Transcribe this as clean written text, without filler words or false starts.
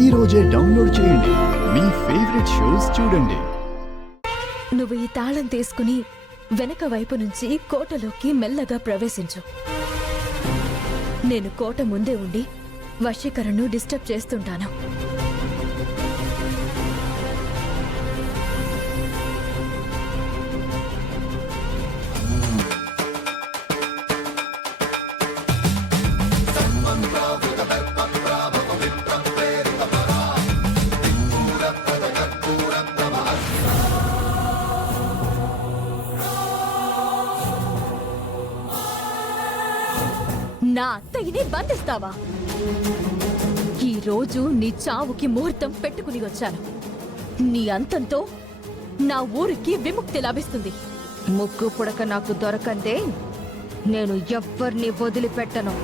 ఈ రోజే డౌన్లోడ్ చేయండి. మీ ఫేవరెట్ షోస్ చూడండి. నువ్వు ఈ తాళం తీసుకుని వెనక వైపు నుంచి కోటలోకి మెల్లగా ప్రవేశించు. నేను కోట ముందే ఉండి వశీకరణను డిస్టర్బ్ చేస్తుంటాను. నా అత్తయ్యని బంధిస్తావా? ఈ రోజు నీ చావుకి ముహూర్తం పెట్టుకుని వచ్చాను. నీ అంతంతో నా ఊరికి విముక్తి లభిస్తుంది. ముక్కు పుడక నాకు దొరకందే నేను ఎవ్వరిని వదిలిపెట్టను.